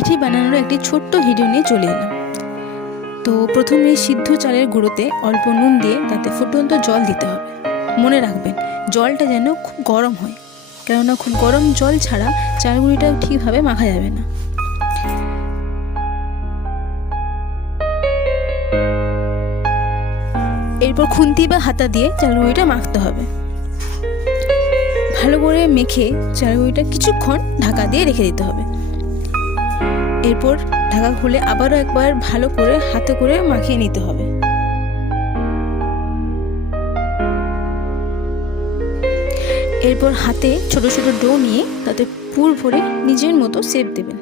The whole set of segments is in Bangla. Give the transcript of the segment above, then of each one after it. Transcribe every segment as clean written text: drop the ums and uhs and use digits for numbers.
পিঠে বানানোর একটি ছোট্ট ভিডিও নিয়ে চলে এলাম। তো প্রথমে সিদ্ধ চালের গুঁড়োতে অল্প নুন দিয়ে তাতে ফুটন্ত জল দিতে হবে। মনে রাখবেন জলটা যেন খুব গরম হয়, কেননা খুব গরম জল ছাড়া চালগুঁড়িটা ঠিকভাবে মাখা যাবে না। এরপর খুন্তি বা হাতা দিয়ে চালগুঁড়িটা মাখতে হবে। ভালো করে মেখে চালগুঁড়িটা কিছুক্ষণ ঢাকা দিয়ে রেখে দিতে হবে। এরপর ঢাকা খুলে আবারও একবার ভালো করে হাতে করে মাখিয়ে নিতে হবে। এরপর হাতে ছোট ছোট ডো নিয়ে তাতে পুর ভরে নিজের মতো শেপ দেবেন।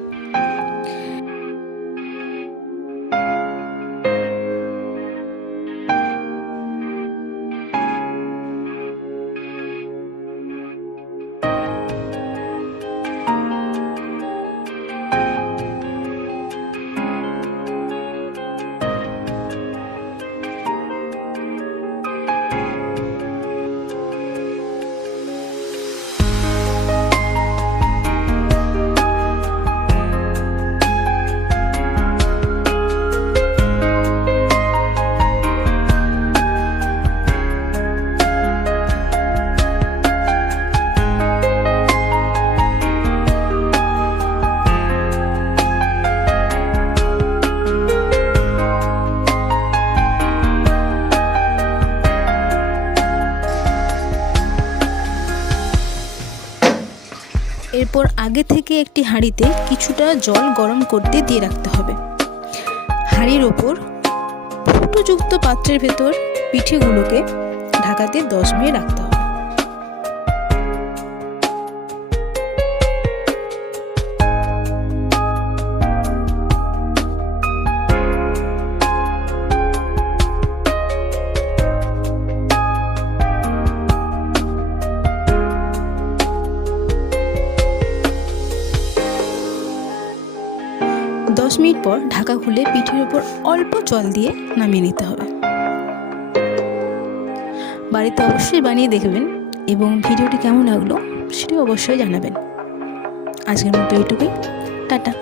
এরপর আগে থেকে একটি হাঁড়িতে কিছুটা জল গরম করতে দিয়ে রাখতে হবে। হাঁড়ির ওপর ফুটোযুক্ত পাত্রের ভেতর পিঠেগুলোকে ঢাকাতে 10 মিনিট রাখতে হবে। দশ মিনিট পর ঢাকা খুলে পিঠের উপর অল্প জল দিয়ে নামিয়ে নিতে হবে। বাড়িতে অবশ্যই বানিয়ে দেখবেন এবং ভিডিওটি কেমন লাগলো সেটা অবশ্যই জানাবেন। আজকের মতো এইটুকুই, টাটা।